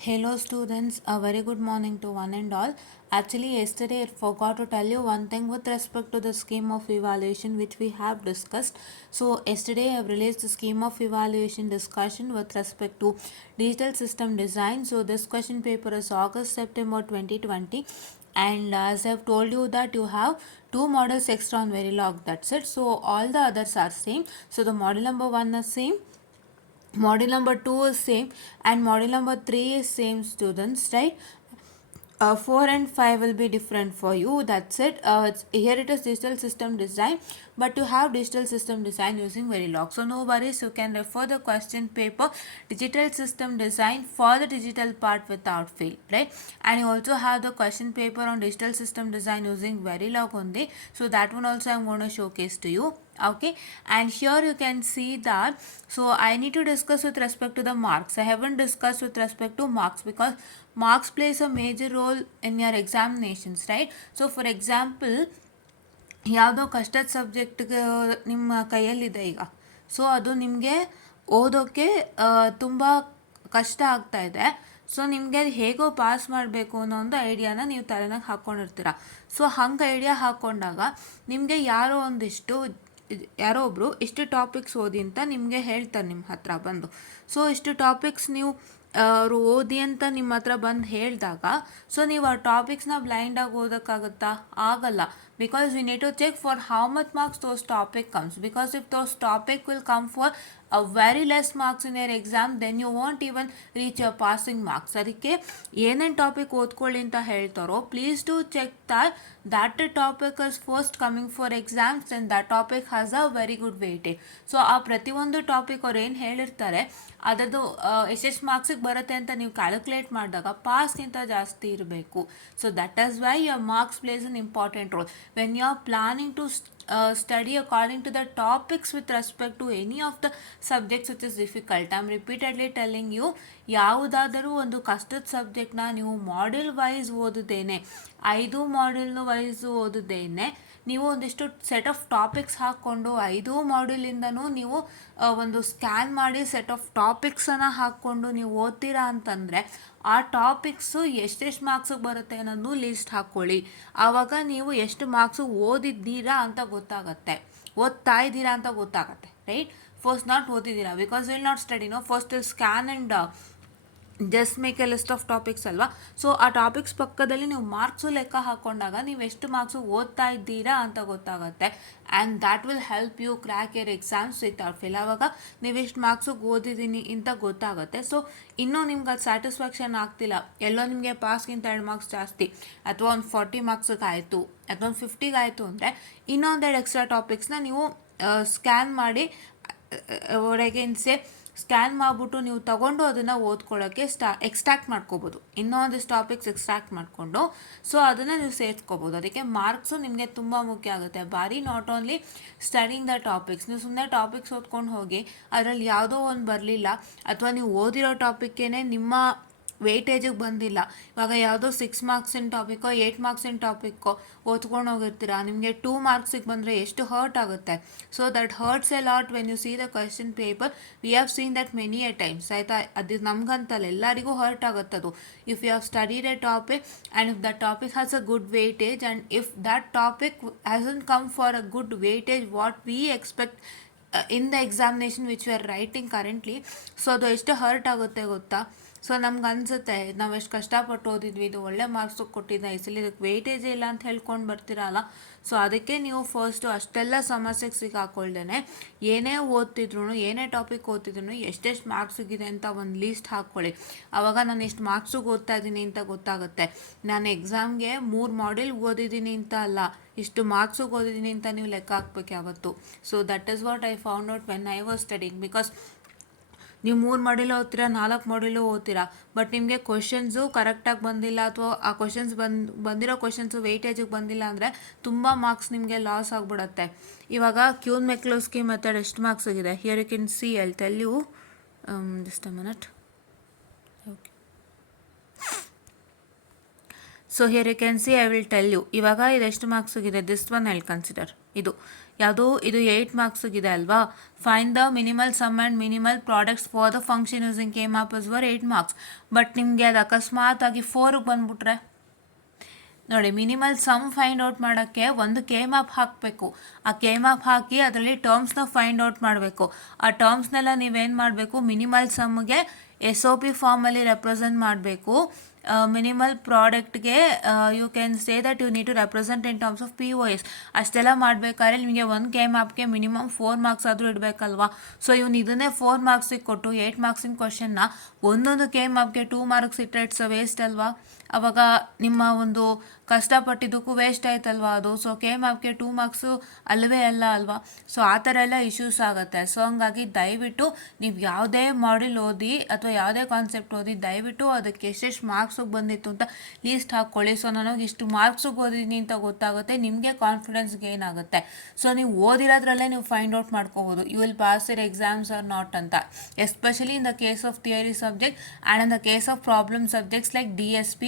Hello students, a very good morning to one and all. Actually yesterday I forgot to tell you one thing with respect to the scheme of evaluation which we have discussed. So yesterday I have released the scheme of evaluation discussion with respect to digital system design. So this question paper is August September 2020, and as I have told you that you have two models extra on Verilog, that's it. So all the others are same. So the model number 1 is same, model number 2 is same, and model number 3 is same, students, right? 4 and 5 will be different for you, that's it. Here it is digital system design, but you have digital system design using Verilog, so no worries, you can refer the question paper digital system design for the digital part without fail, right? And you also have the question paper on digital system design using Verilog only, so that one also I'm going to showcase to you. Okay, and here you can see that, so I need to discuss with respect to the marks. I haven't discussed with respect to marks because marks plays a major role in your examinations, right? So for example, ಯಾವುದೋ ಕಷ್ಟದ subject ನಿಮ್ಮ ಕೈಯಲ್ಲಿದೆ ಈಗ, so ಅದು ನಿಮಗೆ ಓದೋಕ್ಕೆ ತುಂಬ ಕಷ್ಟ ಆಗ್ತಾ ಇದೆ. ಸೊ ನಿಮಗೆ ಅದು ಹೇಗೋ ಪಾಸ್ ಮಾಡಬೇಕು ಅನ್ನೋ ಒಂದು ಐಡಿಯಾನ ನೀವು ತಲೆನಾಗ ಹಾಕ್ಕೊಂಡಿರ್ತೀರ. ಸೊ ಹಂಗೆ ಐಡಿಯಾ ಹಾಕ್ಕೊಂಡಾಗ ನಿಮಗೆ ಯಾರೋ ಒಬ್ಬರು ಇಷ್ಟು ಟಾಪಿಕ್ಸ್ ಓದಿ ಅಂತ ನಿಮಗೆ ಹೇಳ್ತಾರೆ ನಿಮ್ಮ ಹತ್ರ ಬಂದು. ಸೊ ಇಷ್ಟು ಟಾಪಿಕ್ಸ್ ನೀವು ಅವರು ಓದಿ ಅಂತ ನಿಮ್ಮ ಹತ್ರ ಬಂದು ಹೇಳಿದಾಗ, ಸೊ ನೀವು ಆ ಟಾಪಿಕ್ಸ್ನ ಬ್ಲೈಂಡಾಗಿ ಓದೋಕ್ಕಾಗುತ್ತಾ? ಆಗಲ್ಲ. Because we need to check for how much marks those topic comes, because if those topic will come for a very less marks in your exam, then you won't even reach your passing marks. ಅದಕ್ಕೆ ಏನೇನು topic ಓದ್ಕೊಳ್ಳಿ ಅಂತ ಹೇಳ್ತಾರೋ, please to check that topic is first coming for exams and that topic has a very good weightage. So ಆ ಪ್ರತಿಯೊಂದು topic ಅವ್ರು ಏನು ಹೇಳಿರ್ತಾರೆ ಅದರದ್ದು ಎಷ್ಟೆಷ್ಟು ಮಾರ್ಕ್ಸಿಗೆ ಬರುತ್ತೆ ಅಂತ ನೀವು ಕ್ಯಾಲ್ಕುಲೇಟ್ ಮಾಡಿದಾಗ ಪಾಸ್ಗಿಂತ ಜಾಸ್ತಿ ಇರಬೇಕು. So that is why your marks plays an important role when you are planning to study according to the topics with respect to any of the subjects which is difficult. I am repeatedly telling you, ಯಾವುದಾದರೂ ಒಂದು ಕಷ್ಟದ ಸಬ್ಜೆಕ್ಟ್ನ ನೀವು model wise ಓದಿದ್ದೇನೆ, 5 ಮಾಡೆಲ್ನ wise ಓದಿದ್ದೇನೆ, ನೀವು ಒಂದಿಷ್ಟು set of topics ಹಾಕ್ಕೊಂಡು 5 ಮಾಡ್ಯೂಲಿಂದನೂ ನೀವು ಒಂದು ಸ್ಕ್ಯಾನ್ ಮಾಡಿ ಸೆಟ್ ಆಫ್ ಟಾಪಿಕ್ಸನ್ನು ಹಾಕ್ಕೊಂಡು ನೀವು ಓದ್ತೀರಾ ಅಂತಂದರೆ ಆ ಟಾಪಿಕ್ಸು ಎಷ್ಟೆಷ್ಟು ಮಾರ್ಕ್ಸಿಗೆ ಬರುತ್ತೆ ಅನ್ನೋದು ಲೀಸ್ಟ್ ಹಾಕ್ಕೊಳ್ಳಿ. ಆವಾಗ ನೀವು ಎಷ್ಟು ಮಾರ್ಕ್ಸು ಓದಿದ್ದೀರಾ ಅಂತ ಗೊತ್ತಾಗತ್ತೆ, ಓದ್ತಾ ಇದ್ದೀರಾ ಅಂತ ಗೊತ್ತಾಗತ್ತೆ, ರೈಟ್? ಫಸ್ಟ್ ನಾಟ್ ಓದಿದ್ದೀರಾ, because will not study, no, first will scan and just make a list of topics ಅಲ್ವಾ. ಸೊ ಆ ಟಾಪಿಕ್ಸ್ ಪಕ್ಕದಲ್ಲಿ ನೀವು ಮಾರ್ಕ್ಸು ಲೆಕ್ಕ ಹಾಕ್ಕೊಂಡಾಗ ನೀವು ಎಷ್ಟು ಮಾರ್ಕ್ಸು ಓದ್ತಾ ಇದ್ದೀರಾ ಅಂತ ಗೊತ್ತಾಗುತ್ತೆ. And that will help you crack your exams without fail. ಆವಾಗ ನೀವು ಎಷ್ಟು ಮಾರ್ಕ್ಸಿಗೆ ಓದಿದ್ದೀನಿ ಅಂತ ಗೊತ್ತಾಗುತ್ತೆ. ಸೊ ಇನ್ನೂ ನಿಮ್ಗೆ ಅದು ಸ್ಯಾಟಿಸ್ಫ್ಯಾಕ್ಷನ್ ಆಗ್ತಿಲ್ಲ, ಎಲ್ಲೋ ನಿಮಗೆ ಪಾಸ್ಗಿಂತ 2 ಮಾರ್ಕ್ಸ್ ಜಾಸ್ತಿ, ಅಥವಾ ಒಂದು 40 ಮಾರ್ಕ್ಸಿಗೆ ಆಯಿತು, ಅಥವಾ ಒಂದು 50ಗೆ ಆಯಿತು ಅಂದರೆ ಇನ್ನೊಂದೆರಡು ಎಕ್ಸ್ಟ್ರಾ ಟಾಪಿಕ್ಸ್ನ ನೀವು ಸ್ಕ್ಯಾನ್ ಮಾಡಿ ಹೊರಗೆನ್ಸೆ ಸ್ಕ್ಯಾನ್ ಮಾಡಿಬಿಟ್ಟು ನೀವು ತಗೊಂಡು ಅದನ್ನು ಓದ್ಕೊಳ್ಳೋಕ್ಕೆ ಎಕ್ಸ್ಟ್ರಾಕ್ಟ್ ಮಾಡ್ಕೋಬೋದು. ಇನ್ನೊಂದಿಷ್ಟು ಟಾಪಿಕ್ಸ್ ಎಕ್ಸ್ಟ್ರಾಕ್ಟ್ ಮಾಡಿಕೊಂಡು ಸೊ ಅದನ್ನು ನೀವು ಸೇರಿಸ್ಕೋಬೋದು. ಅದಕ್ಕೆ ಮಾರ್ಕ್ಸು ನಿಮಗೆ ತುಂಬ ಮುಖ್ಯ ಆಗುತ್ತೆ. ಬಾರಿ not only studying the topics, ನೀವು ಸುಮ್ಮನೆ ಟಾಪಿಕ್ಸ್ ಓದ್ಕೊಂಡು ಹೋಗಿ ಅದರಲ್ಲಿ ಯಾವುದೋ ಒಂದು ಬರಲಿಲ್ಲ, ಅಥವಾ ನೀವು ಓದಿರೋ ಟಾಪಿಕ್ಕೇ ನಿಮ್ಮ ವೇಟೇಜಿಗೆ ಬಂದಿಲ್ಲ, ಇವಾಗ ಯಾವುದೋ 6 ಮಾರ್ಕ್ಸಿನ ಟಾಪಿಕ್ಕೋ 8 ಮಾರ್ಕ್ಸಿನ ಟಾಪಿಕ್ಕೋ ಓದ್ಕೊಂಡು ಹೋಗಿರ್ತೀರ, ನಿಮಗೆ 2 ಮಾರ್ಕ್ಸಿಗೆ ಬಂದರೆ ಎಷ್ಟು ಹರ್ಟ್ ಆಗುತ್ತೆ. So that hurts a lot when you see the question paper. We have seen that many a times, ಆಯಿತಾ? ಅದು ನಮ್ಗಂತಲ್ಲ, ಎಲ್ಲರಿಗೂ ಹರ್ಟ್ ಆಗುತ್ತದು. If you have studied a topic and if that topic has a good weightage and if that topic hasn't come for a good weightage what we expect in the examination which we are writing currently, so ಅದು ಎಷ್ಟು hurt ಆಗುತ್ತೆ ಗೊತ್ತಾ? So ನಮ್ಗೆ ಅನಿಸುತ್ತೆ ನಾವು ಎಷ್ಟು ಕಷ್ಟಪಟ್ಟು ಓದಿದ್ವಿ, ಇದು ಒಳ್ಳೆ ಮಾರ್ಕ್ಸು ಕೊಟ್ಟಿದ್ದ, ಈ ಸಲ ಇದಕ್ಕೆ ವೇಟೇಜೇ ಇಲ್ಲ ಅಂತ ಹೇಳ್ಕೊಂಡು ಬರ್ತೀರಲ್ಲ. ಸೊ ಅದಕ್ಕೆ ನೀವು ಫಸ್ಟು ಅಷ್ಟೆಲ್ಲ ಸಮಸ್ಯೆಗೆ ಸಿಕ್ಕಾಕೊಳ್ದೇನೆ ಏನೇ ಓದ್ತಿದ್ರು, ಏನೇ ಟಾಪಿಕ್ ಓದ್ತಿದ್ರು ಎಷ್ಟೆಷ್ಟು ಮಾರ್ಕ್ಸ್ ಸಿಗಿದೆ ಅಂತ ಒಂದು ಲೀಸ್ಟ್ ಹಾಕ್ಕೊಳ್ಳಿ. ಆವಾಗ ನಾನು ಎಷ್ಟು ಮಾರ್ಕ್ಸಿಗೆ ಓದ್ತಾ ಇದ್ದೀನಿ ಅಂತ ಗೊತ್ತಾಗುತ್ತೆ. ನಾನು ಎಕ್ಸಾಮ್ಗೆ 3 ಮಾಡ್ಯೂಲ್ ಓದಿದ್ದೀನಿ ಅಂತ ಅಲ್ಲ, ಇಷ್ಟು ಮಾರ್ಕ್ಸಿಗೆ ಓದಿದ್ದೀನಿ ಅಂತ ನೀವು ಲೆಕ್ಕ ಹಾಕ್ಬೇಕು ಯಾವತ್ತು. So that is what I found out when I was studying. Because ನೀವು 3 ಮಾಡ್ಯೂಲ್ ಓದ್ತೀರಾ, 4 ಮಾಡ್ಯೂಲು ಓದ್ತೀರಾ, ಬಟ್ ನಿಮಗೆ ಕ್ವಶನ್ಸು ಕರೆಕ್ಟಾಗಿ ಬಂದಿಲ್ಲ, ಅಥವಾ ಆ ಕ್ವಶನ್ಸ್ ಬಂದಿರೋ ಕ್ವಶನ್ಸು ವೆಯ್ಟೇಜಿಗೆ ಬಂದಿಲ್ಲ ಅಂದರೆ ತುಂಬ ಮಾರ್ಕ್ಸ್ ನಿಮಗೆ ಲಾಸ್ ಆಗಿಬಿಡುತ್ತೆ. ಇವಾಗ ಕ್ಯೂನ್ ಮೆಕ್ಲೋಸ್ಕಿ ಮೆಥಡ್ ಎಷ್ಟು ಮಾರ್ಕ್ಸ್ ಆಗಿದೆ? Here you can see, I will tell you, just a minute. Okay, so here you can see, I will tell you. ಇವಾಗ ಇದೆಷ್ಟು ಮಾರ್ಕ್ಸ್ ಆಗಿದೆ, this one I will consider. ಇದು ಯಾವುದು ಇದು 8 ಮಾರ್ಕ್ಸಿಗಿದೆ ಅಲ್ವಾ. Fine the minimal sum and minimal products for the function using K map is worth 8 marks. But ನಿಮಗೆ ಅದು ಅಕಸ್ಮಾತ್ ಆಗಿ 4ಗೆ ಬಂದುಬಿಟ್ರೆ ನೋಡಿ, ಮಿನಿಮಲ್ ಸಮ್ ಫೈಂಡ್ ಔಟ್ ಮಾಡೋಕ್ಕೆ ಒಂದು ಕೆ ಮ್ಯಾಪ್ ಹಾಕಬೇಕು. ಆ ಕೆ ಮ್ಯಾಪ್ ಹಾಕಿ ಅದರಲ್ಲಿ ಟರ್ಮ್ಸ್ನ ಫೈಂಡ್ ಔಟ್ ಮಾಡಬೇಕು. ಆ ಟರ್ಮ್ಸ್ನೆಲ್ಲ ನೀವೇನು ಮಾಡಬೇಕು, ಮಿನಿಮಲ್ ಸಮ್ಗೆ SOP ಫಾರ್ಮಲ್ಲಿ ರೆಪ್ರೆಸೆಂಟ್ ಮಾಡಬೇಕು. ಮಿನಿಮಲ್ ಪ್ರಾಡಕ್ಟ್ಗೆ you can say that you need to represent in terms of POS. ಅಷ್ಟೆಲ್ಲ ಮಾಡಬೇಕಾದ್ರೆ ನಿಮಗೆ ಒಂದು ಕೆ ಮ್ಯಾಪ್ಗೆ ಮಿನಿಮಮ್ 4 ಮಾರ್ಕ್ಸ್ ಆದರೂ ಇಡಬೇಕಲ್ವಾ. ಸೊ ಇವನು ಇದನ್ನೇ 4 ಮಾರ್ಕ್ಸಿಗೆ ಕೊಟ್ಟು 8 ಮಾರ್ಕ್ಸಿನ ಕ್ವಶನ್ನ ಒಂದೊಂದು ಕೆ ಮ್ಯಾಪ್ಗೆ 2 ಮಾರ್ಕ್ಸ್ ಇಟ್ಟರೆ ಇಟ್ಸ್ ವೇಸ್ಟ್ ಅಲ್ವಾ. ಆವಾಗ ನಿಮ್ಮ ಒಂದು ಕಷ್ಟಪಟ್ಟಿದ್ದಕ್ಕೂ ವೇಸ್ಟ್ ಆಯ್ತಲ್ವಾ ಅದು. ಸೊ ಕೆ ಮ್ಯಾಪ್ಗೆ 2 ಮಾರ್ಕ್ಸು ಅಲ್ಲವೇ ಅಲ್ಲ ಅಲ್ವಾ. ಸೊ ಆ ಥರ ಎಲ್ಲ ಇಶ್ಯೂಸ್ ಆಗುತ್ತೆ. ಸೊ ಹಂಗಾಗಿ ದಯವಿಟ್ಟು ನೀವು ಯಾವುದೇ ಮಾಡ್ಯೂಲ್ ಓದಿ ಅಥವಾ ಯಾವುದೇ ಕಾನ್ಸೆಪ್ಟ್ ಓದಿ ದಯವಿಟ್ಟು ಅದಕ್ಕೆ ಎಷ್ಟೆಷ್ಟು ಮಾರ್ಕ್ಸಿಗೆ ಬಂದಿತ್ತು ಅಂತ ಲೀಸ್ಟ್ ಹಾಕ್ಕೊಳ್ಳಿ. ಸೊ ನನಗೆ ಇಷ್ಟು ಮಾರ್ಕ್ಸಿಗೆ ಓದಿದ್ದೀನಿ ಅಂತ ಗೊತ್ತಾಗುತ್ತೆ, ನಿಮಗೆ ಕಾನ್ಫಿಡೆನ್ಸ್ ಗೇನ್ ಆಗುತ್ತೆ. ಸೊ ನೀವು ಓದಿರೋದ್ರಲ್ಲೇ ನೀವು ಫೈಂಡ್ ಔಟ್ ಮಾಡ್ಕೋಬೋದು you will pass your exams or not ಅಂತ. Especially in the case of theory subject and in the case of problem subjects like DSP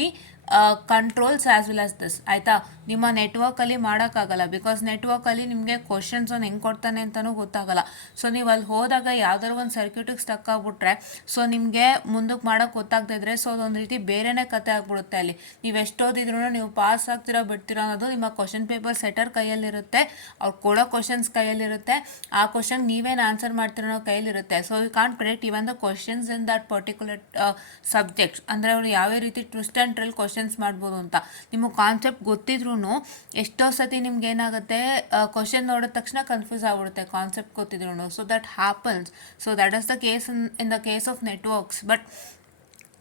controls as well as this. ಆಯಿತಾ, ನಿಮ್ಮ ನೆಟ್ವರ್ಕಲ್ಲಿ ಮಾಡೋಕ್ಕಾಗಲ್ಲ. Because ನೆಟ್ವರ್ಕಲ್ಲಿ ನಿಮಗೆ questions ಒಂದು ಹೆಂಗೆ ಕೊಡ್ತಾನೆ ಅಂತಲೂ ಗೊತ್ತಾಗಲ್ಲ. ಸೊ ನೀವು ಅಲ್ಲಿ ಹೋದಾಗ ಯಾವ್ದಾದ್ರು ಒಂದು ಸರ್ಕ್ಯೂಟಿಗೆ ಸ್ಟಕ್ ಆಗಿಬಿಟ್ರೆ ಸೊ ನಿಮಗೆ ಮುಂದಕ್ಕೆ ಮಾಡೋಕ್ಕೆ ಗೊತ್ತಾಗ್ತಾ ಇದ್ರೆ ಸೊ ಅದೊಂದು ರೀತಿ ಬೇರೆಯೇ ಕತೆ ಆಗ್ಬಿಡುತ್ತೆ. ಅಲ್ಲಿ ನೀವು ಎಷ್ಟು ಓದಿದ್ರೂ ನೀವು ಪಾಸ್ ಆಗ್ತಿರೋ ಬಿಡ್ತಿರೋ ಅನ್ನೋದು ನಿಮ್ಮ ಕ್ವಶನ್ ಪೇಪರ್ ಸೆಟರ್ ಕೈಯಲ್ಲಿರುತ್ತೆ. ಅವ್ರು ಕೊಡೋ ಕ್ವಶನ್ಸ್ ಕೈಯಲ್ಲಿರುತ್ತೆ. ಆ ಕ್ವಶನ್ ನೀವೇನು ಆನ್ಸರ್ ಮಾಡ್ತಿರೋ ಕೈಯಲ್ಲಿರುತ್ತೆ. So you can't predict even the questions in that particular subjects. ಅಂದರೆ ಅವರು ಯಾವ ರೀತಿ ಟ್ವಿಸ್ಟ್ ಆ್ಯಂಡ್ ಟ್ರಿಲ್ ಕ್ವಶನ್ಸ್ ಮಾಡ್ಬೋದು ಅಂತ ನಿಮಗೆ ಕಾನ್ಸೆಪ್ಟ್ ಗೊತ್ತಿದ್ರೂ ಎಷ್ಟೋ ಸತಿ ನಿಮ್ಗೆ ಏನಾಗುತ್ತೆ, ಕ್ವಶನ್ ನೋಡಿದ ತಕ್ಷಣ ಕನ್ಫ್ಯೂಸ್ ಆಗ್ಬಿಡುತ್ತೆ ಕಾನ್ಸೆಪ್ಟ್ ಗೊತ್ತಿದ್ರು. So that happens. So that is the case in the case of networks. But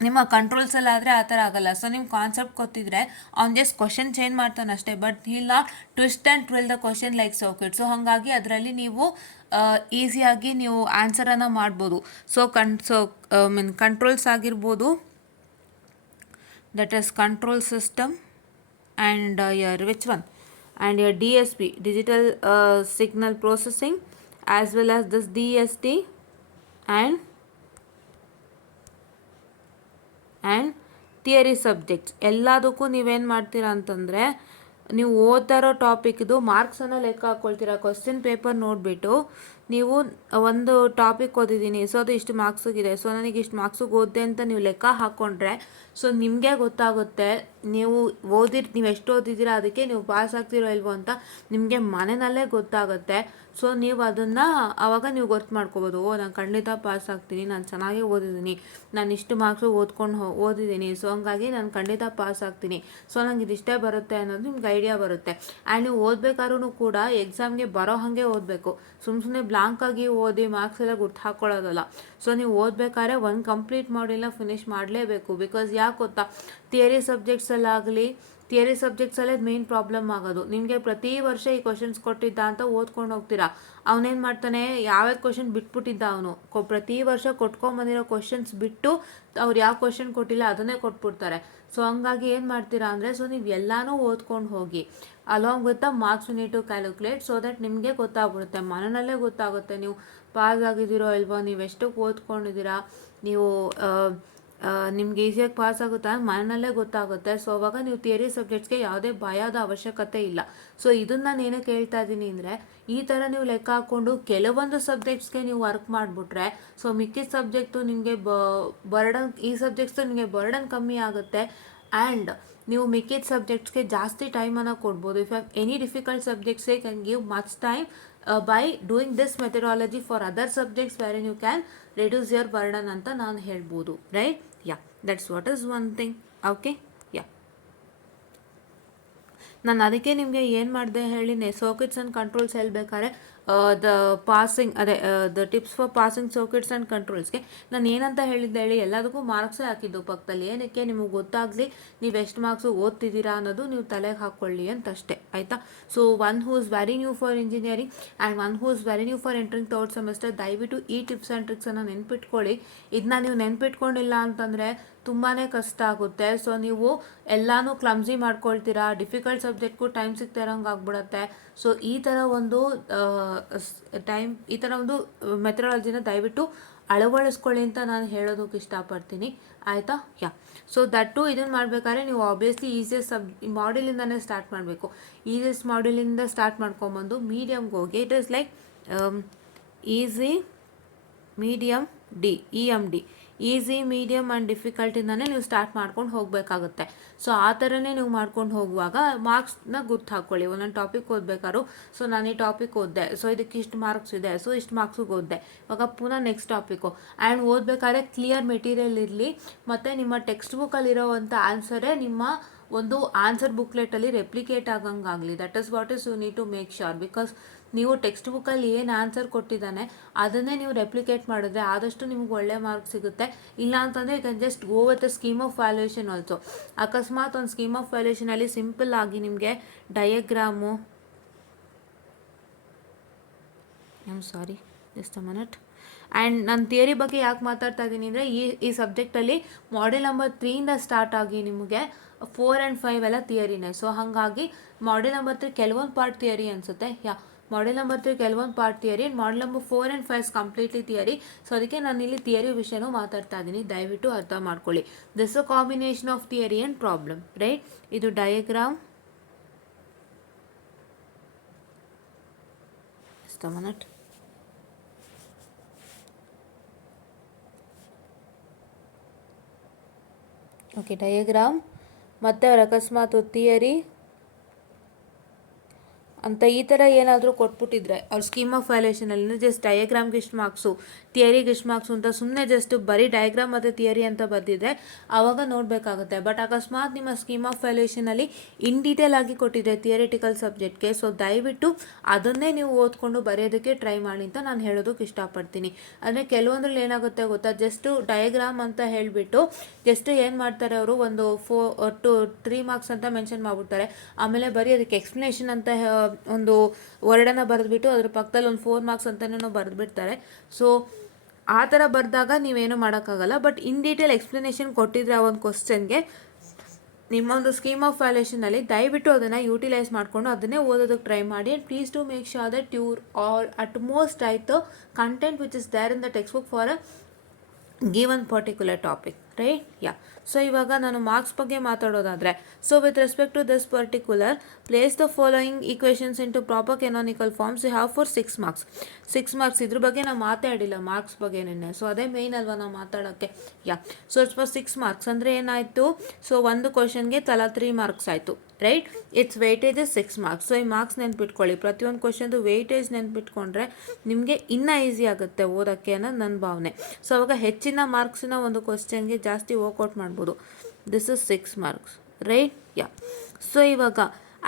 ನಿಮ್ಮ ಕಂಟ್ರೋಲ್ಸಲ್ಲಾದರೆ ಆ ಥರ ಆಗಲ್ಲ. ಸೊ ನಿಮ್ಮ ಕಾನ್ಸೆಪ್ಟ್ ಗೊತ್ತಿದ್ರೆ ಅವ್ನು ಜಸ್ಟ್ ಕ್ವಶನ್ ಚೇಂಜ್ ಮಾಡ್ತಾನೆ ಅಷ್ಟೇ, but he'll not twist and twirl the question like circuit. So ಹಾಗಾಗಿ ಅದರಲ್ಲಿ ನೀವು ಈಸಿಯಾಗಿ ನೀವು ಆನ್ಸರನ್ನು ಮಾಡ್ಬೋದು. ಸೊ ಕಂಟ್ರೋಲ್ಸ್ ಆಗಿರ್ಬೋದು, that is control system, and your which one, and your DSP, digital signal processing, as well as this DST and theory subjects ಎಲ್ಲದಕ್ಕೂ ನೀವೇನು ಮಾಡ್ತೀರಾ ಅಂತಂದರೆ ನೀವು ಓದ್ತಾ ಇರೋ ಟಾಪಿಕ್ದು ಮಾರ್ಕ್ಸನ್ನು ಲೆಕ್ಕ ಹಾಕ್ಕೊಳ್ತೀರಾ. ಕ್ವಶನ್ ಪೇಪರ್ ನೋಡಿಬಿಟ್ಟು ನೀವು ಒಂದು ಟಾಪಿಕ್ ಓದಿದ್ದೀನಿ, ಸೊ ಅದು ಇಷ್ಟು ಮಾರ್ಕ್ಸಿಗಿದೆ, ಸೊ ನನಗೆ ಇಷ್ಟು ಮಾರ್ಕ್ಸಿಗೆ ಓದಿದೆ ಅಂತ ನೀವು ಲೆಕ್ಕ ಹಾಕ್ಕೊಂಡ್ರೆ ಸೊ ನಿಮಗೆ ಗೊತ್ತಾಗುತ್ತೆ ನೀವು ಎಷ್ಟು ಓದಿದ್ದೀರಾ ಅದಕ್ಕೆ ನೀವು ಪಾಸ್ ಆಗ್ತಿರೋ ಇಲ್ವೋ ಅಂತ ನಿಮಗೆ ಮನೆಯಲ್ಲೇ ಗೊತ್ತಾಗುತ್ತೆ. ಸೊ ನೀವು ಅದನ್ನು ಆವಾಗ ನೀವು ಗೊತ್ತು ಮಾಡ್ಕೋಬೋದು, ನಾನು ಖಂಡಿತ ಪಾಸ್ ಆಗ್ತೀನಿ, ನಾನು ಚೆನ್ನಾಗೇ ಓದಿದ್ದೀನಿ, ನಾನು ಇಷ್ಟು ಮಾರ್ಕ್ಸು ಓದಿದ್ದೀನಿ, ಸೊ ಹಂಗಾಗಿ ನಾನು ಖಂಡಿತ ಪಾಸ್ ಆಗ್ತೀನಿ, ಸೊ ನಂಗೆ ಇದಿಷ್ಟೇ ಬರುತ್ತೆ ಅನ್ನೋದು ನಿಮ್ಗೆ ಐಡಿಯಾ ಬರುತ್ತೆ. ಆ್ಯಂಡ್ ನೀವು ಓದಬೇಕಾದ್ರೂ ಕೂಡ ಎಕ್ಸಾಮ್ಗೆ ಬರೋ ಹಾಗೆ ಓದಬೇಕು. ಸುಮ್ಮನೆ ಬ್ಲಾಂಕಾಗಿ ಓದಿ ಮಾರ್ಕ್ಸ್ ಎಲ್ಲ ಗುರ್ತು ಹಾಕ್ಕೊಳ್ಳೋದಲ್ಲ. ಸೊ ನೀವು ಓದಬೇಕಾದ್ರೆ ಒಂದು ಕಂಪ್ಲೀಟ್ ಮಾಡಿಲ್ಲ ಫಿನಿಷ್ ಮಾಡಲೇಬೇಕು. ಬಿಕಾಸ್ ಯಾಕೆ ಗೊತ್ತಾ, ಥಿಯರಿ ಸಬ್ಜೆಕ್ಟ್ಸಲ್ಲೇ ಮೇನ್ ಪ್ರಾಬ್ಲಮ್ ಆಗೋದು. ನಿಮಗೆ ಪ್ರತಿ ವರ್ಷ ಈ ಕ್ವಶನ್ಸ್ ಕೊಟ್ಟಿದ್ದ ಅಂತ ಓದ್ಕೊಂಡು ಹೋಗ್ತೀರಾ. ಅವನೇನು ಮಾಡ್ತಾನೆ, ಯಾವ್ಯಾವ ಕ್ವಶನ್ ಬಿಟ್ಬಿಟ್ಟಿದ್ದ ಅವನು ಪ್ರತಿ ವರ್ಷ ಕೊಟ್ಕೊಂಬಂದಿರೋ ಕ್ವಶನ್ಸ್ ಬಿಟ್ಟು ಅವ್ರು ಯಾವ ಕ್ವಶನ್ ಕೊಟ್ಟಿಲ್ಲ ಅದನ್ನೇ ಕೊಟ್ಬಿಡ್ತಾರೆ. ಸೊ ಹಂಗಾಗಿ ಏನು ಮಾಡ್ತೀರಾ ಅಂದರೆ ಸೊ ನೀವು ಎಲ್ಲನೂ ಓದ್ಕೊಂಡು ಹೋಗಿ along with the marks need to calculate. So that ನಿಮಗೆ ಗೊತ್ತಾಗ್ಬಿಡುತ್ತೆ, ಮನನಲ್ಲೇ ಗೊತ್ತಾಗುತ್ತೆ ನೀವು ಪಾಸ್ ಆಗಿದ್ದೀರೋ ಇಲ್ವೋ, ನೀವು ಎಷ್ಟಕ್ಕೆ ಓದ್ಕೊಂಡಿದ್ದೀರಾ, ನೀವು ನಿಮ್ಗೆ ಈಸಿಯಾಗಿ ಪಾಸ್ ಆಗುತ್ತಾ ಅಂತ ಮನನಲ್ಲೇ ಗೊತ್ತಾಗುತ್ತೆ. ಸೊ ಅವಾಗ ನೀವು ಥಿಯರಿ ಸಬ್ಜೆಕ್ಟ್ಸ್ಗೆ ಯಾವುದೇ ಭಯದ ಅವಶ್ಯಕತೆ ಇಲ್ಲ. ಸೊ ಇದನ್ನು ನಾನು ಏನಕ್ಕೆ ಹೇಳ್ತಾ ಇದ್ದೀನಿ ಅಂದರೆ ಈ ಥರ ನೀವು ಲೆಕ್ಕ ಹಾಕ್ಕೊಂಡು ಕೆಲವೊಂದು ಸಬ್ಜೆಕ್ಟ್ಸ್ಗೆ ನೀವು ವರ್ಕ್ ಮಾಡಿಬಿಟ್ರೆ ಸೊ ಮಿಕ್ಕಿದ ಸಬ್ಜೆಕ್ಟು ನಿಮಗೆ ಈ ಸಬ್ಜೆಕ್ಟ್ಸು ನಿಮಗೆ ಬರ್ಡನ್ ಕಮ್ಮಿ ಆಗುತ್ತೆ. ಆ್ಯಂಡ್ ನೀವು ಮಿಕ್ಕಿದ ಸಬ್ಜೆಕ್ಟ್ಸ್ಗೆ ಜಾಸ್ತಿ ಟೈಮನ್ನು ಕೊಡ್ಬೋದು. ಇಫ್ ಹ್ಯಾವ್ ಎನಿ ಡಿಫಿಕಲ್ಟ್ ಸಬ್ಜೆಕ್ಟ್ಸ್ಗೆ can give much time by doing this methodology for other subjects wherein you can reduce your burden ಅಂತ ನಾನು ಹೇಳ್ಬೋದು. Right? Yeah, that's what is one thing. Okay, yeah, ನಾನು ಅದಕ್ಕೆ ನಿಮಗೆ ಏನು ಮಾಡಿದೆ ಹೇಳಿ, ಸರ್ಕ್ಯೂಟ್ಸ್ ಆ್ಯಂಡ್ ಕಂಟ್ರೋಲ್ಸ್ ಹೇಳ್ಬೇಕಾದ್ರೆ the passing the tips for passing circuits and ಕಂಟ್ರೋಲ್ಸ್ಗೆ ನಾನು ಏನಂತ ಹೇಳಿದ್ದೆ ಹೇಳಿ, ಎಲ್ಲದಕ್ಕೂ ಮಾರ್ಕ್ಸೇ ಹಾಕಿದ್ದು ಪಕ್ಕದಲ್ಲಿ. ಏನಕ್ಕೆ, ನಿಮಗೆ ಗೊತ್ತಾಗಲಿ ನೀವು ಎಷ್ಟು ಮಾರ್ಕ್ಸು ಓದ್ತಿದ್ದೀರಾ ಅನ್ನೋದು ನೀವು ತಲೆಗೆ ಹಾಕ್ಕೊಳ್ಳಿ ಅಂತಷ್ಟೇ. ಆಯಿತಾ? So one who is very new for engineering and one who is very new for entering third semester, ದಯವಿಟ್ಟು ಈ ಟಿಪ್ಸ್ ಆ್ಯಂಡ್ ಟ್ರಿಕ್ಸನ್ನು ನೆನ್ಪಿಟ್ಕೊಳ್ಳಿ. ಇದನ್ನ ನೀವು ನೆನ್ಪಿಟ್ಕೊಂಡಿಲ್ಲ ಅಂತಂದರೆ ತುಂಬಾ ಕಷ್ಟ ಆಗುತ್ತೆ. ಸೊ ನೀವು ಎಲ್ಲನೂ ಕ್ಲಮ್ಸಿ ಮಾಡ್ಕೊಳ್ತೀರಾ, ಡಿಫಿಕಲ್ಟ್ ಸಬ್ಜೆಕ್ಟ್ಗೂ ಟೈಮ್ ಸಿಗ್ತಾ ಇರೋಂಗೆ ಆಗ್ಬಿಡುತ್ತೆ. ಸೊ ಈ ಥರ ಒಂದು ಮೆಥಡಾಲಜಿನ ದಯವಿಟ್ಟು ಅಳವಡಿಸ್ಕೊಳ್ಳಿ ಅಂತ ನಾನು ಹೇಳೋದಕ್ಕೆ ಇಷ್ಟಪಡ್ತೀನಿ. ಆಯಿತಾ? ಯಾ. ಸೊ ದಟ್ಟು ಇದನ್ನು ಮಾಡಬೇಕಾದ್ರೆ ನೀವು ಆಬ್ವಿಯಸ್ಲಿ ಈಸಿಯೆಸ್ಟ್ ಮಾಡ್ಯೂಲಿಂದನೇ ಸ್ಟಾರ್ಟ್ ಮಾಡಬೇಕು. ಈಸಿಯೆಸ್ಟ್ ಮಾಡ್ಯೂಲಿಂದ ಸ್ಟಾರ್ಟ್ ಮಾಡ್ಕೊಂಬಂದು ಮೀಡಿಯಮ್ಗೆ ಹೋಗಿ it is like easy medium D EMD easy medium and ಡಿಫಿಕಲ್ಟಿಂದನೇ ನೀವು ಸ್ಟಾರ್ಟ್ ಮಾಡ್ಕೊಂಡು ಹೋಗಬೇಕಾಗುತ್ತೆ. ಸೊ ಆ ಥರನೇ ನೀವು ಮಾಡ್ಕೊಂಡು ಹೋಗುವಾಗ ಮಾರ್ಕ್ಸ್ನ ಗುರ್ತು ಹಾಕ್ಕೊಳ್ಳಿ. ಒಂದೊಂದು ಟಾಪಿಕ್ ಓದಬೇಕಾದ್ರು ಸೊ ನಾನು ಈ ಟಾಪಿಕ್ ಓದಿದೆ, ಸೊ ಇದಕ್ಕೆ ಇಷ್ಟು ಮಾರ್ಕ್ಸ್ ಇದೆ, ಸೊ ಇಷ್ಟು ಮಾರ್ಕ್ಸಿಗೆ ಓದಿದೆ, ಇವಾಗ ಪುನಃ ನೆಕ್ಸ್ಟ್ ಟಾಪಿಕ್ಕು. ಆ್ಯಂಡ್ ಓದಬೇಕಾದ್ರೆ ಕ್ಲಿಯರ್ ಮೆಟೀರಿಯಲ್ ಇರಲಿ, ಮತ್ತು ನಿಮ್ಮ ಟೆಕ್ಸ್ಟ್ ಬುಕ್ಕಲ್ಲಿರೋವಂಥ ಆನ್ಸರೇ ನಿಮ್ಮ ಒಂದು ಆನ್ಸರ್ ಬುಕ್ಲೆಟಲ್ಲಿ ರೆಪ್ಲಿಕೇಟ್ ಆಗಂಗಾಗಲಿ. That is what is you need to make sure. Because ನೀವು ಟೆಕ್ಸ್ಟ್ ಬುಕ್ಕಲ್ಲಿ ಏನು ಆನ್ಸರ್ ಕೊಟ್ಟಿದ್ದಾನೆ ಅದನ್ನೇ ನೀವು ರೆಪ್ಲಿಕೇಟ್ ಮಾಡಿದ್ರೆ ಆದಷ್ಟು ನಿಮ್ಗೆ ಒಳ್ಳೆ ಮಾರ್ಕ್ ಸಿಗುತ್ತೆ. ಇಲ್ಲ ಅಂತಂದರೆ you can just go with scheme of valuation also. ಅಕಸ್ಮಾತ್ ಒಂದು ಸ್ಕೀಮ್ ಆಫ್ ವ್ಯಾಲ್ಯೂಯೇಷನಲ್ಲಿ ಸಿಂಪಲ್ ಆಗಿ ನಿಮಗೆ diagram sorry just a minute. And ನಾನು ಥಿಯರಿ ಬಗ್ಗೆ ಯಾಕೆ ಮಾತಾಡ್ತಾ ಇದ್ದೀನಿ ಅಂದರೆ ಈ ಸಬ್ಜೆಕ್ಟಲ್ಲಿ ಮಾಡೆಲ್ ನಂಬರ್ 3ಇಂದ ಸ್ಟಾರ್ಟ್ ಆಗಿ ನಿಮಗೆ 4 ಆ್ಯಂಡ್ 5 ಎಲ್ಲ ಥಿಯರಿನೇ. ಸೊ ಹಾಗಾಗಿ ಮಾಡೆಲ್ ನಂಬರ್ 3 ಕೆಲವೊಂದು ಪಾರ್ಟ್ ಥಿಯರಿ ಅನಿಸುತ್ತೆ. ಮಾಡೆಲ್ ನಂಬರ್ 3 ಕೆಲವೊಂದು part theory, model number 4 and 5 completely theory. So ಅದಕ್ಕೆ ನಾನು ಇಲ್ಲಿ ಥಿಯರಿ ವಿಷಯನೂ ಮಾತಾಡ್ತಾ ಇದ್ದೀನಿ, ದಯವಿಟ್ಟು ಅರ್ಥ ಮಾಡ್ಕೊಳ್ಳಿ. This a combination of theory and problem, right? ಇದು diagram, just a minute. Okay, diagram ಮತ್ತು ಅವ್ರ ಅಕಸ್ಮಾತ್ ಥಿಯರಿ ಅಂತ ಈ ಥರ ಏನಾದರೂ ಕೊಟ್ಬಿಟ್ಟಿದ್ರೆ ಅವ್ರ ಸ್ಕೀಮ್ ಆಫ್ ವ್ಯಾಲ್ಯೂಯೇಷನಲ್ಲಿ ಜಸ್ಟ್ ಡಯಾಗ್ರಾಮ್ಗೆ ಇಷ್ಟು ಮಾರ್ಕ್ಸು, ಥಿಯರಿಗೆ ಇಷ್ಟು ಮಾರ್ಕ್ಸು ಅಂತ ಸುಮ್ಮನೆ ಜಸ್ಟ್ ಬರೀ ಡಯಾಗ್ರಾಮ್ ಮತ್ತು ಥಿಯರಿ ಅಂತ ಬರೆದಿದ್ರೆ ಆವಾಗ ನೋಡಬೇಕಾಗುತ್ತೆ. ಬಟ್ ಅಕಸ್ಮಾತ್ ನಿಮ್ಮ ಸ್ಕೀಮ್ ಆಫ್ ವ್ಯಾಲ್ಯೂಯೇಷನಲ್ಲಿ ಇನ್ ಡೀಟೇಲ್ ಆಗಿ ಕೊಟ್ಟಿದ್ರೆ ಥಿಯರಿಟಿಕಲ್ ಸಬ್ಜೆಕ್ಟ್ಗೆ, ಸೊ ದಯವಿಟ್ಟು ಅದನ್ನೇ ನೀವು ಓದ್ಕೊಂಡು ಬರೆಯೋದಕ್ಕೆ ಟ್ರೈ ಮಾಡಿ ಅಂತ ನಾನು ಹೇಳೋದಕ್ಕೆ ಇಷ್ಟಪಡ್ತೀನಿ. ಅಂದರೆ ಕೆಲವೊಂದ್ರಲ್ಲಿ ಏನಾಗುತ್ತೆ ಗೊತ್ತಾ, ಜಸ್ಟು ಡಯಾಗ್ರಾಮ್ ಅಂತ ಹೇಳಿಬಿಟ್ಟು ಜಸ್ಟ್ ಏನು ಮಾಡ್ತಾರೆ ಅವರು, ಒಂದು 3 ಮಾರ್ಕ್ಸ್ ಅಂತ ಮೆನ್ಷನ್ ಮಾಡಿಬಿಡ್ತಾರೆ. ಆಮೇಲೆ ಬರೀ ಅದಕ್ಕೆ ಎಕ್ಸ್ಪ್ಲನೇಷನ್ ಅಂತ ಒಂದು ವರ್ಡನ್ನು ಬರೆದ್ಬಿಟ್ಟು ಅದ್ರ ಪಕ್ಕದಲ್ಲಿ ಒಂದು 4 ಮಾರ್ಕ್ಸ್ ಅಂತಲೂ ಬರೆದ್ಬಿಡ್ತಾರೆ. ಸೊ ಆ ಥರ ಬರೆದಾಗ ನೀವೇನು ಮಾಡೋಕ್ಕಾಗಲ್ಲ. ಬಟ್ ಇನ್ ಡೀಟೇಲ್ ಎಕ್ಸ್ಪ್ಲನೇಷನ್ ಕೊಟ್ಟಿದ್ರೆ ಆ ಒಂದು ಕ್ವಶನ್ಗೆ ನಿಮ್ಮೊಂದು ಸ್ಕೀಮ್ ಆಫ್ ವ್ಯಾಲ್ಯೂಯೇಷನಲ್ಲಿ ದಯವಿಟ್ಟು ಅದನ್ನು ಯೂಟಿಲೈಸ್ ಮಾಡಿಕೊಂಡು ಅದನ್ನೇ ಓದೋದಕ್ಕೆ ಟ್ರೈ ಮಾಡಿ. And please to make sure that you are at most write the content which is there in the text book for a given particular topic, right? So ಇವಾಗ ನಾನು marks ಬಗ್ಗೆ ಮಾತಾಡೋದಾದರೆ, so with respect to this particular, place the following equations into proper canonical forms you have for 6 marks. 6 marks ಇದ್ರ ಬಗ್ಗೆ ನಾವು ಮಾತಾಡಿಲ್ಲ, marks ಬಗ್ಗೆ ನಿನ್ನೆ. ಸೊ ಅದೇ ಮೇಯ್ನ್ ಅಲ್ವಾ ನಾವು ಮಾತಾಡೋಕ್ಕೆ. ಸೊ ಇಟ್ಸ್ ಫಾರ್ 6 ಮಾರ್ಕ್ಸ್ ಅಂದರೆ ಏನಾಯಿತು, ಸೊ ಒಂದು ಕ್ವಶನ್ಗೆ ತಲಾ 3 ಮಾರ್ಕ್ಸ್ ಆಯಿತು, right? It's weightage is 6 marks. So ಈ ಮಾರ್ಕ್ಸ್ ನೆನ್ಪಿಟ್ಕೊಳ್ಳಿ. ಪ್ರತಿಯೊಂದು ಕ್ವಶನ್ದು ವೇಟೇಜ್ ನೆನ್ಪಿಟ್ಕೊಂಡ್ರೆ ನಿಮಗೆ ಇನ್ನೂ ಈಸಿ ಆಗುತ್ತೆ ಓದೋಕ್ಕೆ ಅನ್ನೋದು ನನ್ನ ಭಾವನೆ. ಸೊ ಅವಾಗ ಹೆಚ್ಚಿನ ಮಾರ್ಕ್ಸಿನ ಒಂದು ಕ್ವಶನ್ಗೆ ಜಾಸ್ತಿ ವರ್ಕೌಟ್ ಮಾಡ್ಬೋದು. This is 6 marks, right? So ಇವಾಗ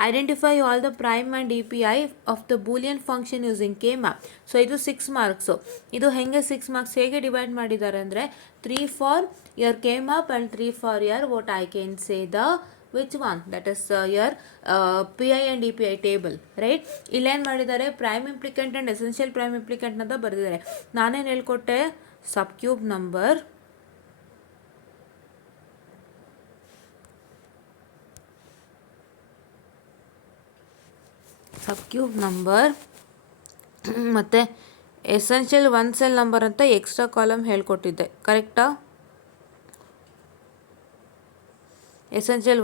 identify all the prime and DPI of the Boolean function using K map. So ಇದು 6 ಮಾರ್ಕ್ಸು. ಇದು ಹೆಂಗೆ 6 ಮಾರ್ಕ್ಸ್ ಹೇಗೆ ಡಿವೈಡ್ ಮಾಡಿದ್ದಾರೆ ಅಂದರೆ 3 for your K map and 3 for your what I can say the which one, that is your PI and DPI table, right? ಇಲ್ಲೇನು ಮಾಡಿದ್ದಾರೆ, prime implicant and essential prime ಇಂಪ್ಲಿಕೆಂಟ್ ಅಂತ ಬರೆದಿದ್ದಾರೆ. ನಾನೇನು ಹೇಳ್ಕೊಟ್ಟೆ, ಸಬ್ ಕ್ಯೂಬ್ ನಂಬರ್ ಮತ್ತು essential 1 cell number ಅಂತ extra column ಹೇಳ್ಕೊಟ್ಟಿದ್ದೆ, ಕರೆಕ್ಟಾ? Essential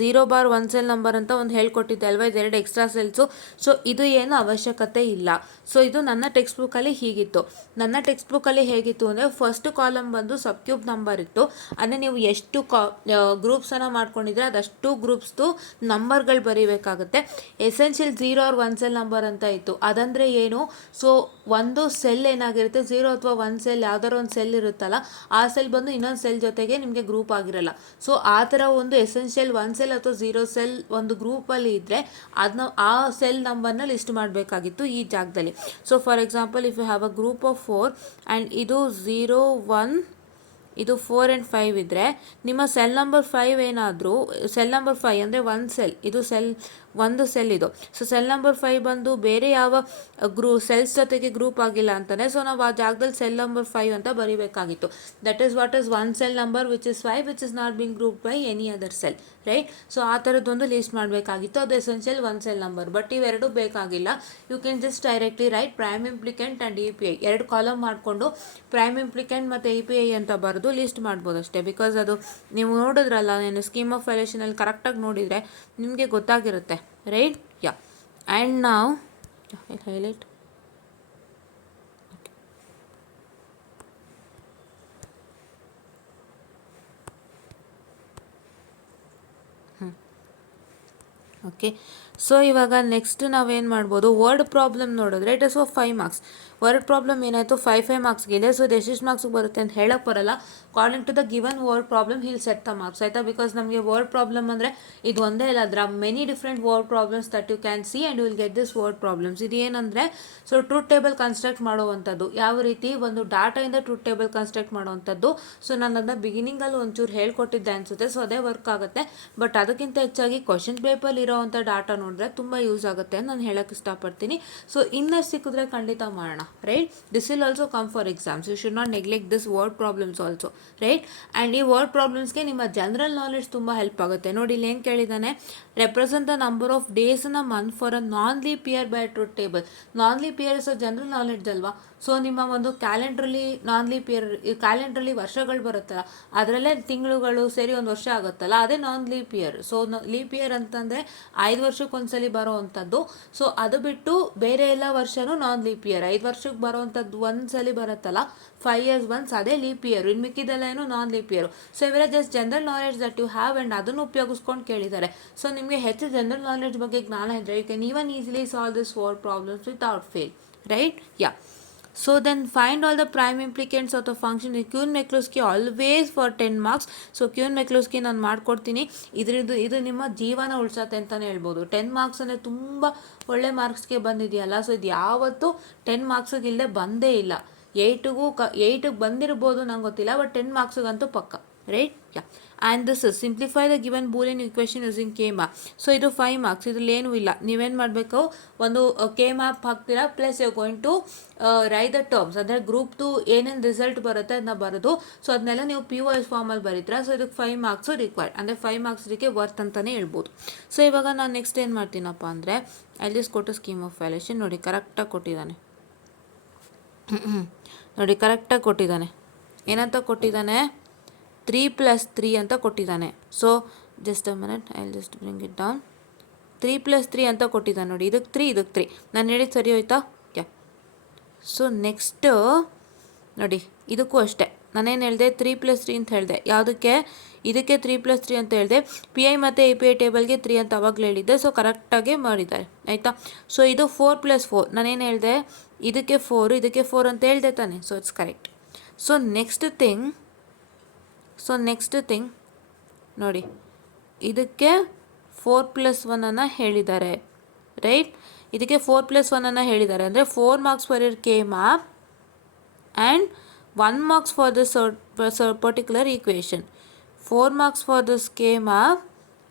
0 bar 1 cell number ಅಂತ ಒಂದು ಹೇಳ್ಕೊಟ್ಟಿದ್ದೆ ಅಲ್ವಾ, ಇದೆರಡು ಎಕ್ಸ್ಟ್ರಾ ಸೆಲ್ಸು. ಸೊ ಇದು ಏನು ಅವಶ್ಯಕತೆ ಇಲ್ಲ. ಸೊ ಇದು ನನ್ನ ಟೆಕ್ಸ್ಟ್ ಬುಕ್ಕಲ್ಲಿ ಹೀಗಿತ್ತು. ನನ್ನ ಟೆಕ್ಸ್ಟ್ ಬುಕ್ಕಲ್ಲಿ ಹೇಗಿತ್ತು ಅಂದರೆ ಫಸ್ಟ್ ಕಾಲಮ್ ಬಂದು ಸಬ್ ಕ್ಯೂಬ್ ನಂಬರ್ ಇತ್ತು. ಅಂದರೆ ನೀವು ಎಷ್ಟು ಗ್ರೂಪ್ಸನ್ನು ಮಾಡ್ಕೊಂಡಿದ್ರೆ ಅದಷ್ಟು ಗ್ರೂಪ್ಸ್ದು ನಂಬರ್ಗಳು ಬರೀಬೇಕಾಗುತ್ತೆ. ಎಸೆನ್ಷಿಯಲ್ 0 ಆರ್ 1 ಸೆಲ್ ನಂಬರ್ ಅಂತ ಇತ್ತು. ಅದಂದರೆ ಏನು, ಸೊ ಒಂದು ಸೆಲ್ ಏನಾಗಿರುತ್ತೆ, 0 ಅಥವಾ 1 ಸೆಲ್ ಯಾವ್ದಾರು ಒಂದು ಸೆಲ್ ಇರುತ್ತಲ್ಲ, ಆ ಸೆಲ್ ಬಂದು ಇನ್ನೊಂದು ಸೆಲ್ ಜೊತೆಗೆ ನಿಮಗೆ ಗ್ರೂಪ್ ಆಗಿರಲ್ಲ. ಸೊ ಆ ಥರ ಒಂದು ಎಸೆನ್ಷಿಯಲ್ 1 ಸೆಲ್ ಅಥವಾ 0 ಸೆಲ್ ಒಂದು ಗ್ರೂಪಲ್ಲಿ ಇದ್ದರೆ ಅದನ್ನ ಆ ಸೆಲ್ ನಂಬರ್ನ ಲಿಸ್ಟ್ ಮಾಡಬೇಕಾಗಿತ್ತು ಈ ಜಾಗದಲ್ಲಿ. So for example if you have a group of 4 and ಇದು 0 1 ಇದು 4 and 5 ಇದ್ದರೆ ನಿಮ್ಮ ಸೆಲ್ ನಂಬರ್ 5 ಏನಾದರೂ ಸೆಲ್ ನಂಬರ್ 5 ಅಂದರೆ ಒಂದು ಸೆಲ್, ಇದು ಒಂದು ಸೆಲ್ ಇದು. ಸೊ ಸೆಲ್ ನಂಬರ್ 5 ಬಂದು ಬೇರೆ ಯಾವ ಸೆಲ್ಸ್ ಜೊತೆಗೆ ಗ್ರೂಪ್ ಆಗಿಲ್ಲ ಅಂತಾನೆ, ಸೊ ನಾವು ಆ ಜಾಗದಲ್ಲಿ ಸೆಲ್ ನಂಬರ್ 5 ಅಂತ ಬರೀಬೇಕಾಗಿತ್ತು. That is what is one cell number which is 5 which is not been group by any other cell, right. So ಆ ಥರದ್ದೊಂದು ಲಿಸ್ಟ್ ಮಾಡಬೇಕಾಗಿತ್ತು, ಅದು essential one cell number. But ಇವೆರಡು ಬೇಕಾಗಿಲ್ಲ, you can just directly write prime implicant and E P I, ಎರಡು column ಮಾಡಿಕೊಂಡು prime implicant ಮತ್ತು E P I ಅಂತ ಬರೆದು ಲಿಸ್ಟ್ ಮಾಡ್ಬೋದು ಅಷ್ಟೇ. ಬಿಕಾಸ್ ಅದು ನೀವು ನೋಡಿದ್ರಲ್ಲ, నేను ಸ್ಕೀಮ್ ಆಫ್ ವ್ಯಾಲ್ಯೂಷನಲ್ಲಿ ಕರೆಕ್ಟಾಗಿ ನೋಡಿದರೆ ನಿಮಗೆ ಗೊತ್ತಾಗಿರುತ್ತೆ, ರೈಟ್. ಯಾ ಆ್ಯಂಡ್ ನಾವು ಹೈಲೈಟ್ ಓಕೆ. ಸೊ ಇವಾಗ ನೆಕ್ಸ್ಟ್ ನಾವೇನು ಮಾಡ್ಬೋದು, ವರ್ಡ್ ಪ್ರಾಬ್ಲಮ್ ನೋಡಿದ್ರೆ it is 5 marks. Word problem ಏನಾಯಿತು 5 ಮಾರ್ಕ್ಸ್ಗಿದೆ. ಸೊ ಎಷ್ಟು ಮಾರ್ಕ್ಸ್ಗೆ ಬರುತ್ತೆ ಅಂತ ಹೇಳಕ್ಕೆ ಬರಲ್ಲ. According to the given word problem he'll set the marks, ಆಯಿತಾ. ಬಿಕಾಸ್ ನಮಗೆ ವರ್ಡ್ ಪ್ರಾಬ್ಲಮ್ ಅಂದರೆ ಇದು ಒಂದೇ ಇಲ್ಲ, ಅದರ many different word problems that you can see and you will get this word problems. ಇದು ಏನಂದರೆ ಸೊ ಟ್ರೂತ್ ಟೇಬಲ್ ಕನ್ಸ್ಟ್ರಕ್ಟ್ ಮಾಡುವಂಥದ್ದು, ಯಾವ ರೀತಿ ಒಂದು ಡಾಟಾಯಿಂದ ಟ್ರೂತ್ ಟೇಬಲ್ ಕನ್ಸ್ಟ್ರಕ್ಟ್ ಮಾಡುವಂಥದ್ದು. ಸೊ ನಾನು ಅದನ್ನ ಬಿಗಿನಿಂಗಲ್ಲಿ ಒಂಚೂರು ಹೇಳ್ಕೊಟ್ಟಿದ್ದೆ ಅನಿಸುತ್ತೆ, ಸೊ ಅದೇ ವರ್ಕ್ ಆಗುತ್ತೆ. ಬಟ್ ಅದಕ್ಕಿಂತ ಹೆಚ್ಚಾಗಿ ಕ್ವಶನ್ ಪೇಪರ್ ಇರೋವಂಥ ಡಾಟಾ ನೋಡಿದ್ರೆ ತುಂಬ ಯೂಸ್ ಆಗುತ್ತೆ ಅಂತ ನಾನು ಹೇಳಕ್ಕೆ ಇಷ್ಟಪಡ್ತೀನಿ. ಸೊ ಇನ್ನಷ್ಟು ಸಿಕ್ಕಿದ್ರೆ ಖಂಡಿತ ಮಾಡೋಣ, right. This will also come for exams, you should not neglect this word problems also, right. And ಈ ವರ್ಡ್ ಪ್ರಾಬ್ಲಮ್ಸ್ಗೆ ನಿಮ್ಮ ಜನರಲ್ ನಾಲೆಡ್ಜ್ ತುಂಬ ಹೆಲ್ಪ್ ಆಗುತ್ತೆ. ನೋಡಿ ಇಲ್ಲಿ ಏನು ಕೇಳಿದ್ದಾನೆ, represent the number of days in a month for a non leap year by truth table. Non leap year is general knowledge ಅಲ್ವಾ. ಸೊ ನಿಮ್ಮ ಒಂದು ಕ್ಯಾಲೆಂಡ್ರಲ್ಲಿ ನಾನ್ ಲೀಪ್ ಇಯರ್, ಕ್ಯಾಲೆಂಡ್ರಲ್ಲಿ ವರ್ಷಗಳು ಬರುತ್ತಲ್ಲ, ಅದರಲ್ಲೇ ತಿಂಗಳುಗಳು ಸೇರಿ ಒಂದು ವರ್ಷ ಆಗುತ್ತಲ್ಲ, ಅದೇ non leap year. So leap year ಅಂತಂದರೆ 5 ವರ್ಷಕ್ಕೊಂದ್ಸಲಿ ಬರೋ ಅಂಥದ್ದು. ಸೊ ಅದು ಬಿಟ್ಟು ಬೇರೆ ಎಲ್ಲ ವರ್ಷವೂ ನಾನ್ ಲೀಪ್ ಇಯರ್. 5 ವರ್ಷಕ್ಕೆ ಬರೋವಂಥದ್ದು ಒಂದ್ಸಲಿ ಬರುತ್ತಲ್ಲ, 5 years ಒನ್ಸ್, ಅದೇ ಲೀಪ್ ಇಯರ್. ಇನ್ನು ಮಿಕ್ಕಿದೆಲ್ಲ ಏನು ನಾನ್ ಲೀಪ್ ಇಯರು. ಸೊ ಇವೆಲ್ಲ just general knowledge that you have and ಅದನ್ನು ಉಪಯೋಗಿಸ್ಕೊಂಡು ಕೇಳಿದ್ದಾರೆ. ಸೊ ನಿಮಗೆ ಹೆಚ್ಚು ಜನರಲ್ ನಾಲೆಡ್ಜ್ ಬಗ್ಗೆ ಜ್ಞಾನ ಇದ್ದರೆ you can even easily solve this word problems without fail, right. Yeah. So then find all the prime implicants of the function in Kuhn-Mikulski always for 10 marks. So Kuhn-Mikulski ನಾನು ಮಾಡ್ಕೊಡ್ತೀನಿ, ಇದು ನಿಮ್ಮ ಜೀವನ ಉಳಿಸತ್ತೆ ಅಂತಲೇ ಹೇಳ್ಬೋದು. 10 ಮಾರ್ಕ್ಸ್ ಅಂದರೆ ತುಂಬ ಒಳ್ಳೆ ಮಾರ್ಕ್ಸ್ಗೆ ಬಂದಿದೆಯಲ್ಲ. ಸೊ ಇದು ಯಾವತ್ತೂ 10 ಮಾರ್ಕ್ಸಿಗೆ ಇಲ್ಲದೆ ಬಂದೇ ಇಲ್ಲ. 8ಗೆ ಬಂದಿರ್ಬೋದು, ನಂಗೆ ಗೊತ್ತಿಲ್ಲ, ಬಟ್ 10 ಮಾರ್ಕ್ಸಿಗಂತೂ ಪಕ್ಕ, right. Yeah. And this is simplify the given Boolean equation using K map. So ಇದು 5 ಮಾರ್ಕ್ಸ್, ಇದ್ರಲ್ಲಿ ಏನೂ ಇಲ್ಲ. ನೀವೇನು ಮಾಡಬೇಕು, ಒಂದು ಕೆ ಮ್ಯಾಪ್ ಹಾಕ್ತೀರಾ, plus you going to write the terms, ಅಂದರೆ ಗ್ರೂಪ್ದು ಏನೇನು ರಿಸಲ್ಟ್ ಬರುತ್ತೆ ಅದನ್ನ ಬರೋದು. ಸೊ ಅದನ್ನೆಲ್ಲ ನೀವು POS ಫಾರ್ಮಲ್ಲಿ ಬರೀತೀರಾ. ಸೊ ಇದಕ್ಕೆ 5 ಮಾರ್ಕ್ಸು ರಿಕ್ವೈರ್ಡ್, ಅಂದರೆ 5 ಮಾರ್ಕ್ಸ್ ಇದಕ್ಕೆ ವರ್ತ್ ಅಂತಲೇ ಹೇಳ್ಬೋದು. ಸೊ ಇವಾಗ ನಾನು ನೆಕ್ಸ್ಟ್ ಏನು ಮಾಡ್ತೀನಪ್ಪ ಅಂದರೆ, ಅಲ್ಲಿ ಕೊಟ್ಟು ಸ್ಕೀಮ್ ಆಫ್ ವ್ಯಾಲ್ಯೂಷನ್ ನೋಡಿ ಕರೆಕ್ಟಾಗಿ ಕೊಟ್ಟಿದ್ದಾನೆ. ನೋಡಿ ಕರೆಕ್ಟಾಗಿ ಕೊಟ್ಟಿದ್ದಾನೆ. ಏನಂತ ಕೊಟ್ಟಿದ್ದಾನೆ, 3 + 3 ಅಂತ ಕೊಟ್ಟಿದ್ದಾನೆ. So just a minute, I will just bring it down. 3 + 3 ಅಂತ ಕೊಟ್ಟಿದ್ದಾನೆ ನೋಡಿ. ಇದಕ್ಕೆ 3, ಇದಕ್ಕೆ 3. ನಾನು ಹೇಳಿದ್ದು ಸರಿ ಹೋಯ್ತಾ? ಓಕೆ. ಸೊ ನೆಕ್ಸ್ಟ್ ನೋಡಿ, ಇದಕ್ಕೂ ಅಷ್ಟೇ ನಾನೇನು ಹೇಳಿದೆ, 3 + 3 ಅಂತ ಹೇಳಿದೆ. ಯಾವುದಕ್ಕೆ? ಇದಕ್ಕೆ 3 + 3 ಅಂತ ಹೇಳಿದೆ. PI ಮತ್ತು API ಟೇಬಲ್ಗೆ 3 ಅಂತ ಅವಾಗಲೇ ಹೇಳಿದ್ದೆ. ಸೊ ಕರೆಕ್ಟಾಗಿ ಮಾಡಿದ್ದಾರೆ, ಆಯಿತಾ. ಸೊ ಇದು 4 + 4, ನಾನೇನು ಹೇಳಿದೆ, ಇದಕ್ಕೆ 4, ಇದಕ್ಕೆ 4 ಅಂತ ಹೇಳಿದೆ ತಾನೆ. So it's correct. So next thing ನೋಡಿ, ಇದಕ್ಕೆ 4 + 1 ಹೇಳಿದ್ದಾರೆ, ರೈಟ್. ಇದಕ್ಕೆ 4 + 1 ಹೇಳಿದ್ದಾರೆ, ಅಂದರೆ 4 marks for your K map and 1 marks for this particular equation. 4 marks for this K map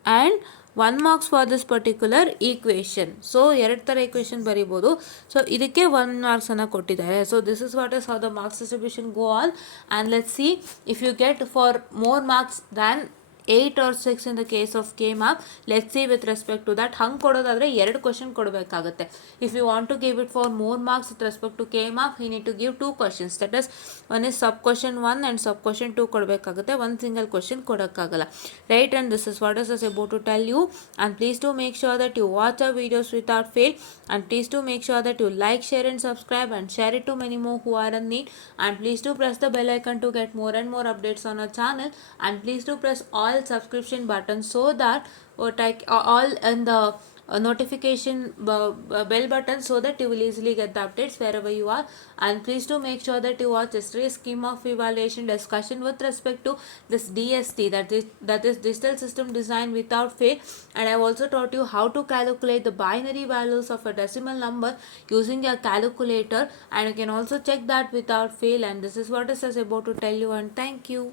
and 1 marks for this particular equation. So 2 ಥರ ಈಕ್ವೇಷನ್ ಬರೀಬೋದು. ಸೊ ಇದಕ್ಕೆ 1 ಮಾರ್ಕ್ಸನ್ನು ಕೊಟ್ಟಿದ್ದಾರೆ. So this is what is how the marks distribution go on. And let's see if you get for more marks than 8 or 6 in the case of K-map. Let's see with respect to that. ಹಂಗೆ ಕೊಡೋದಾದರೆ 2 question ಕೊಡಬೇಕಾಗುತ್ತೆ. If you want to give it for more marks with respect to K-map, you need to give 2 questions. That is, one is sub question 1 and sub question 2 ಕೊಡಬೇಕಾಗುತ್ತೆ. ಒಂದು single question ಕೊಡೋಕ್ಕಾಗಲ್ಲ, right. And this is what I was about to tell you. And please do make sure that you watch our videos without fail. And please do make sure that you like, share and subscribe and share it to many more who are in need. And please do press the bell icon to get more and more updates on our channel. And please do press all subscription buttons so that all in the notification bell button so that you will easily get the updates wherever you are. And please do make sure that you watch yesterday's scheme of evaluation discussion with respect to this DST, that is digital system design without fail. And I've also taught you how to calculate the binary values of a decimal number using your calculator, and you can also check that without fail. And this is what I was about to tell you, and thank you.